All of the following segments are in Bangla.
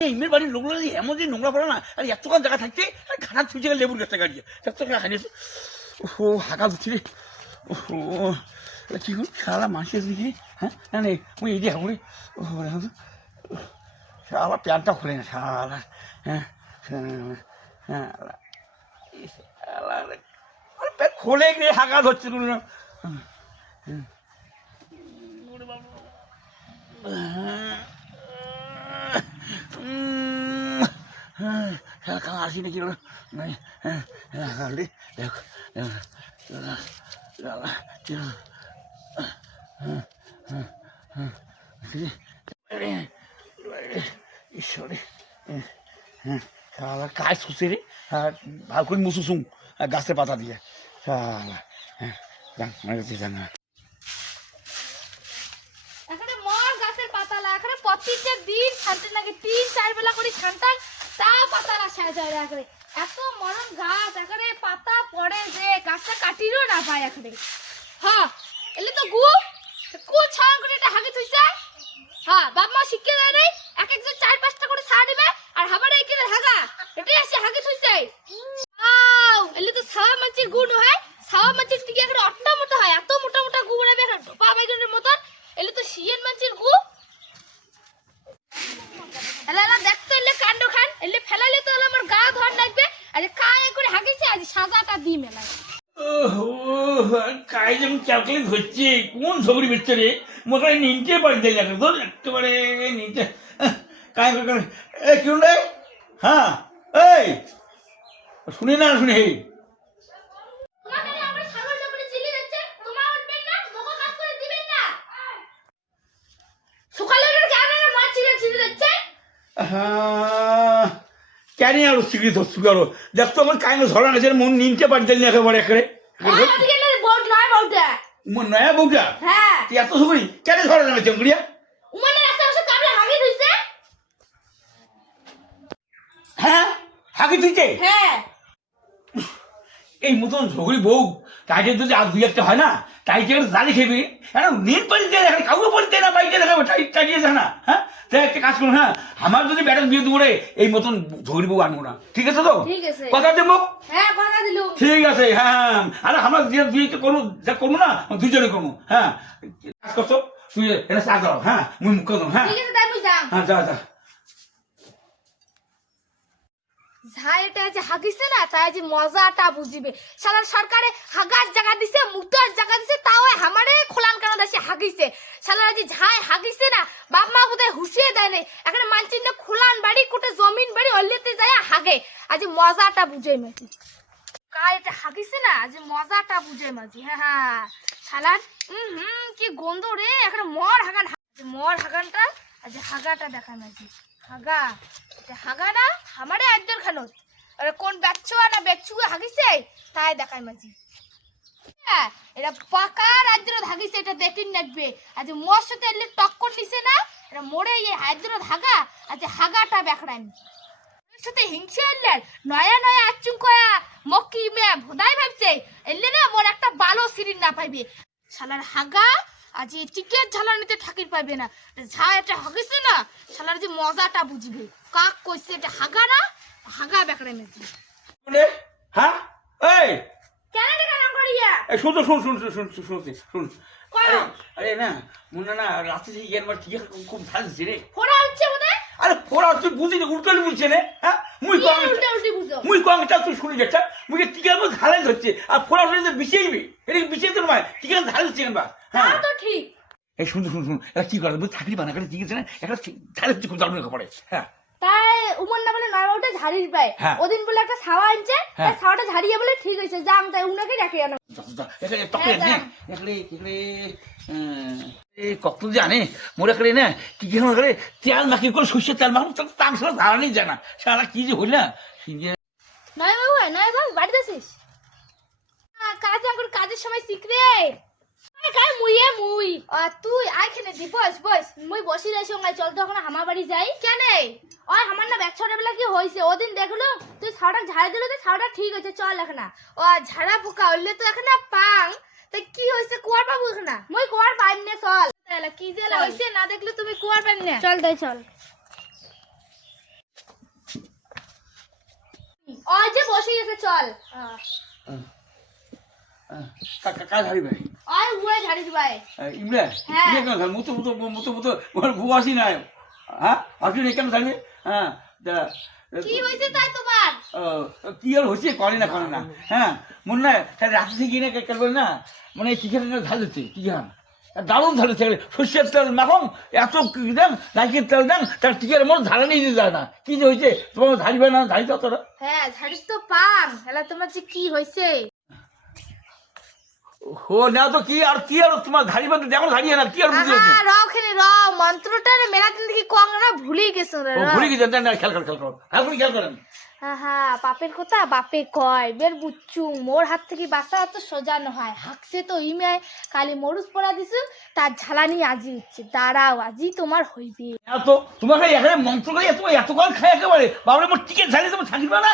এই মেয়ের বাড়ির লোকগুলো এমন যে নোংরা পড়ে না আর এতক্ষণ জায়গা থাকতে আর খানা ছুটে গেলে লেবুর গাছটা গাড়িয়ে। এত টাকা খানিয়েছে ও হাঁকা ধুচ্ছি রে। ও কি করি সারা মাসে দেখি হ্যাঁ? না নেই ওই এই যে হাঁকুড়ি ও সারা প্যান্টটা খোলে না সারা হ্যাঁ হ্যাঁ হ্যাঁ খোলে গিয়ে হাঁকা ধরছে না। হ্যাঁ, হ্যাঁ, কাল আসি নাকি ওরা? নাই, হ্যাঁ, হ্যাঁ, হাঁটলি, দেখো, হ্যাঁ, হ্যাঁ, হ্যাঁ, ঈশ্বরে, হ্যাঁ, হ্যাঁ, শালা, কাজ শুষে রে আর ভালো করে মুসু গাছের পাতা দিয়ে শালা হ্যাঁ কাছে যান না এখানে মর গাছের পাতালা এখানে প্রত্যেকটা ছানতে নাকি তিন, চার বেলা করে ছানতাম তা পাতারা সাজা এখানে এত মরণ গাছ এখানে পাতা পড়ে যে গাছটা কাটিরও না পায় এখানে হ্যাঁ এলে তো গু কু ছাড়া করে এটা হাগে থইছে? হ্যাঁ বাপ মা শিখিয়ে দেয় নাই, এক একজন চার পাঁচটা করে ছাড়া দেবে, আর হাবার এই হাগা। এটাই আসে হাগে থইছে আও এলে তো সাওয়া মাছের গু হয় সাওয়া মাছের টিকে এখানে অট্টা মোটা হয় এত মোটা মোটা গু বানাবে এখানে পা বাইজনের মতন এলে তো শিয়েন মাছের গু এলা এলা দেখতো এলে কাণ্ড খান এলে ফেলালে তো এলে আমার গা ধর আজ কায় করে হাগিছে আজ সাজাটা দি মেলায়। কাজ যেমন ক্যালকুলেট হচ্ছে কোন ঝগড়ি বেচছে রে? মোটা নিনতে পারি দেয় না ধর একেবারে নিতে কাজ করে এ কি রে? হ্যাঁ এই, শুনি না, শুনে তোমাকে নিয়ে আমার ছাগল করে চিলি যাচ্ছে তোমার উঠবেন না মোকে কাজ করে দিবেন না সকালে ওর গানে মাছ চিলি চিলি যাচ্ছে কেন আর স্বীকৃত ধরছু গেল দেখ তো আমার কাইনো ঝরা গেছে মন নিনতে পারি দেয় না একেবারে। একেবারে আর ওদিকে এলে বউট নয় বউটা। মন নয়া বউটা? হ্যাঁ। তুই এত কেন উমানে রাস্তা বসে হাগি দিছে হ্যাঁ? হ্যাঁ। এই মতন ঝগড়ি বউ তাকে যদি আর দুই একটা হয় না যে জালি খেবি হ্যাঁ নীল পানি দেখে কাউকে বলতে না বাইকে দেখাবো যায় না হ্যাঁ? তাই একটা কাজ করুন হ্যাঁ আমার যদি ব্যাটার বিয়ে দেবো এই মতন ঝগড়ি আনব না। ঠিক আছে তো? ঠিক আছে। কথা দেবো হ্যাঁ ঠিক আছে হ্যাঁ আরে আমরা যে দুই করব যা করব না দুজনে করব হ্যাঁ। কাজ করছ? তুই এটা চা দাও হ্যাঁ মুই মুখ দাও হ্যাঁ। ঠিক আছে তাই হ্যাঁ যা যা। ঝাইটা যে হাগিছে না, তাই যে মজাটা বুঝিবে সারা সরকারে হাগার জায়গা দিছে মুক্তার জায়গা দিছে, তাও আমারে খোলান কানা দেশে হাগিছে। সারা যে ঝাই হাগিছে না, বাপ মা কোথায় হুশিয়ে দেয় নাই এখানে মানছি না খোলান বাড়ি কোটে জমিন বাড়ি অল্লিতে যায় হাগে। আজ মজাটা বুঝে মাঝি কার এটা হাগিছে না, আজ মজাটা বুঝে মাঝি হ্যাঁ হ্যাঁ সালাদ হুম হুম, কি গন্ধ রে এখানে মর হাগান মর হাগানটা, আজ হাগাটা দেখা মাঝি হাগা? হাগা না? আমারে একজন খানত আরে কোন বেচুয়া না বেচুয়া হাগিছে? তাই দেখাই মাঝি। এটা পাকা রাজ্যের ধাগিছে এটা দেখিন নাকবে আজ মোর সাথে এলে টক্কর দিছে না? এটা মোড়ে এই হাজ্যের ধাগা আজ হাগাটা বেখড়ান সাথে হিংসে এলেন নয়া নয়া আচুং কয়া মক্কি মে ভোদাই ভাবছে। এলে না মোর একটা বালো সিরিন না পাইবে। শালার হাগা আজ এই টিকেট ঝালানিতে ঠাকির পাইবে না। যা এটা হাগিছে না শালার যে মজাটা বুঝবে। কাক কইছে এটা হাগা না হাগা বেকড়ে মেজি। শুনে? হ্যাঁ? এই! কেন এটা নাম করিয়া? এই শুন শুন শুন শুন শুন শুন আরে না মনে না রাতে থেকে গিয়ে আমার ঠিক খুব ধারছে রে। ফোড়া হচ্ছে বোধহয়? আরে পোড়া তুই বুঝি না উল্টো বুঝছে নে হ্যাঁ? মুই কি কম উল্টে উল্টে বুঝো। মুই কম তা তুই শুনি যেটা মুই টিকা মো ধারে ধরছে আর পোড়া শুনে বিছেইবি এটা বিছেই তো নয় টিকা ধারে ধরছে কেন বা হ্যাঁ। তো ঠিক। এই শুন শুন শুন এটা কি করে? বুঝ বানা করে ঠিক আছে না একটা দারুণ পড়ে হ্যাঁ। তাই উমর না বলে নয় বারোটা ঝাড়ির পায়। হ্যাঁ। ওদিন বলে একটা ছাওয়া আনছে হ্যাঁ। তাই ছাওয়াটা ঝাড়িয়ে বলে ঠিক হয়েছে যাম তাই উনাকে ডাকে আনো। হ্যাঁ, কত জানে মোর এখানে না কি কি করে তেল মাখি করে সর্ষের তেল মাখো তার তার সারা ধারানি যায় না। সারা কি যে হইল নয় বাবু নয় বাবু বাড়িতে আছিস? কাজ না কাজের সময় সিক্রেট কাল মুইয়ে মুই। আর তুই আই খেলে দি বস বস। মুই বসি যাই সঙ্গে চল তো এখন আমার বাড়ি যাই। কেন? ওই আমার না ব্যাগ ছোটবেলা কি হয়েছে ওদিন দেখল তুই ছাড়া ঝাড়া দিলো তো ছাড়া ঠিক হয়েছে চল এখন ও ঝাড়া পোকা হইলে তো এখন পাং। তা কি হয়েছে কুয়ার পাবো এখন মুই কুয়ার পাইম না চল। কি যে হয়েছে না দেখলে তুমি কুয়ার পাইম না। চল দে চল। ওই যে বসে গেছে চল। আহ কাজ হারিবে আর উড়ে ঝাড়ি দিবাই। ইমরে হ্যাঁ। ইমরে কেন মুতো মুতো মুতো মুতো বুয়াসি নাই। হ্যাঁ? আসি রে কেন থাকবে হ্যাঁ কি হয়েছে তাই তোমার? কি আর হচ্ছে করে না করে না। হ্যাঁ মনে না তাহলে রাতে থেকে কিনে কেন বলে না? মানে চিকেন ঝাল দিচ্ছে কি জান দারুণ দিচ্ছে সর্ষের তেল মাখন এত কি দেন নাইকের তেল দেন তার টিকের মন ঝালে নিয়ে যায় না। কি যে হয়েছে তোমার ঝাড়িবে না ঝাড়ি দাও তোরা। হ্যাঁ ঝাড়ি তো পান তোমার যে কি হয়েছে ও না তো কি আর কি আর তোমার ঝাড়িবে তো দেখো ঝাড়িয়ে না কি আর বুঝে হচ্ছে আহা র ওখানে মন্ত্রটা মেলা দিন দেখি কং ভুলেই গেছো রে ভুলে গেছেন না খেয়াল কর খেয়াল কর। এখন খেয়াল করেন আহা বাপের কথা বাপে কয় বের বুচ্চু মোর হাত থেকে বাসা তো সোজা নয় হাকছে তো ইমে কালি মরুচ পড়া দিছু তার ঝালানি আজি হচ্ছে দাঁড়াও আজি তোমার হইবে। তোমাকে এখানে মন্ত্র করে এত এত কল খায় একেবারে। বাবরে টিকে থাকিবে না?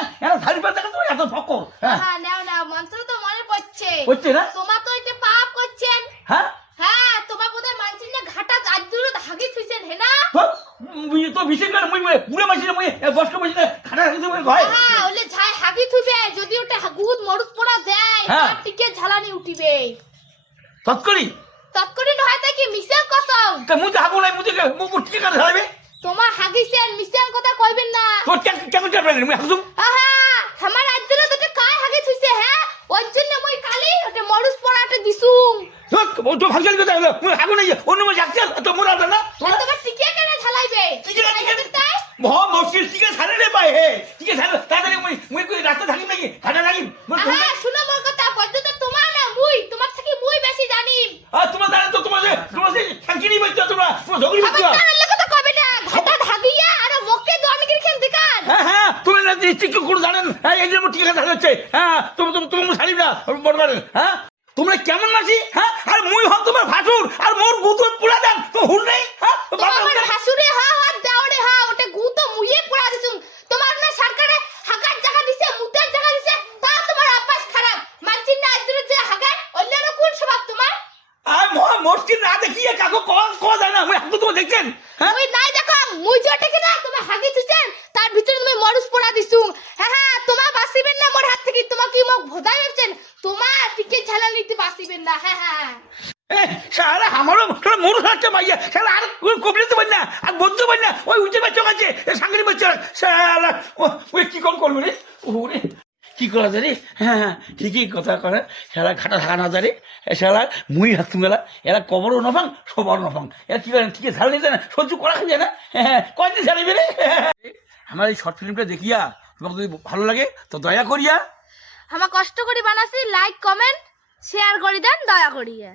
এত ফকর হ্যাঁ। হ্যাঁ নাও নাও মন্ত্র তো মনে পড়ছে হচ্ছে না তোমার তো এটা পাপ করছেন হ্যাঁ হ্যাঁ তোমার বোধহয় মানছেন না ঘাটা আজ দূর হাগি থুইছেন হে না তো বিশেষ করে মুই পুরো মাসি মুই বস্ক মাসি খাটা রাখি তুমি ঘরে হ্যাঁ ওলে ছাই হাগি থুইবে যদি ওটা গুদ মরুচ পড়া দেয় হ্যাঁ। তার টিকে ঝালানি উঠিবে তৎকরি তৎকরি নয় তাই কি মিশাল কসম তা মুই তো হাবো নাই মুই তো মুই টিকে কাটা ঝাড়বে তোমার হাগিছেন মিশাল কথা কইবেন না তো কেন কেন চাপবে মুই হাসুম আহা আমার রাজ্যের দুটো কায় হাগি থুইছে হ্যাঁ ওই জন্য মই কালি ওটা মরুচ দিছুম তো তো ভাগজাল কথা হলো মুই হাবো অন্য মাস যাচ্ছে তো মোরা না? আর তোমার টিকে কেন ঝালাইবে? টিকে টিকে ঝালাইবে? তাই মহ মুশকিল টিকে ছাড়ে রে পায়। হে টিকে ছাড়ে তাড়াতাড়ি মুই মুই কই রাস্তা থাকি নাকি? খাটা থাকি মুই আহা শুনো মোর কথা পর্যন্ত তোমার না মুই। তোমার থেকে মুই বেশি জানিম। আর তোমার জানে তো তোমার তোমার যে থাকি নি বলছো তোমরা তোমার ঝগড়ি আবার বলছো তার কথা কবে না? ঘাটা ধাগিয়া আর মক্কে দোয়ানি করে খেন দিকান হ্যাঁ হ্যাঁ তুমি না ঠিক করে জানেন? হ্যাঁ এই যে মোট টিকে কাটা হচ্ছে হ্যাঁ তুমি তুমি তুমি ছাড়ি না বড় বড়। হ্যাঁ? তোমরা কেমন মাসি হ্যাঁ? আর মুই হম তোমার ভাসুর আর মোর গুতুর পুরা দেন। তো হুল নেই হ্যাঁ? তোমার হাসুরে হা আর দেওরে হা ওটা গু তো মুইয়ে পড়া দিছুম। তোমার না সরকারে হাগার জায়গা দিছে মুতার জায়গা দিছে তা তোমার অভ্যাস খারাপ। মানছিন না আজরে যে হাগার অন্যান্য কোন স্বভাব তোমার? আর মহা মুশকিল না দেখিয়ে কাকু কম কো যায় না মুই হাকু তুমি দেখছেন? হ্যাঁ? মুই নাই দেখো মুই যেটা কি না তুমি হাগি দিছেন তার ভিতরে তুমি মরুচ পড়া দিছুম। হ্যাঁ হ্যাঁ তোমার বাসিবেন না মোর হাত থেকে তোমার কি মোক ভোদাই ভাবছেন তোমার টিকে ঝালা বাসিবেন না হ্যাঁ হ্যাঁ এ, আমারও শালা মোর হাতে মাইয়া শালা আর ওই কবলে না আর বন্ধু না ওই উঠে বাচ্চা আছে সাংরি বাচ্চা শালা ওই কি কোন করবে রে? ওরে কি করা যায় রে? হ্যাঁ হ্যাঁ ঠিকই কথা করে শালা খাটা থাকা না যায় রে। এ মুই হাত মেলা এরা কবরও নফাং সবার নফাং। এরা কি করে ঠিক ঝাল না সহ্য করা যায় না। হ্যাঁ হ্যাঁ কয়দিন ঝালিবে রে? আমার এই শর্ট ফিল্মটা দেখিয়া তোমাকে যদি ভালো লাগে তো দয়া করিয়া। আমার কষ্ট করে বানাসি লাইক কমেন্ট শেয়ার করে দেন দয়া করিয়ে।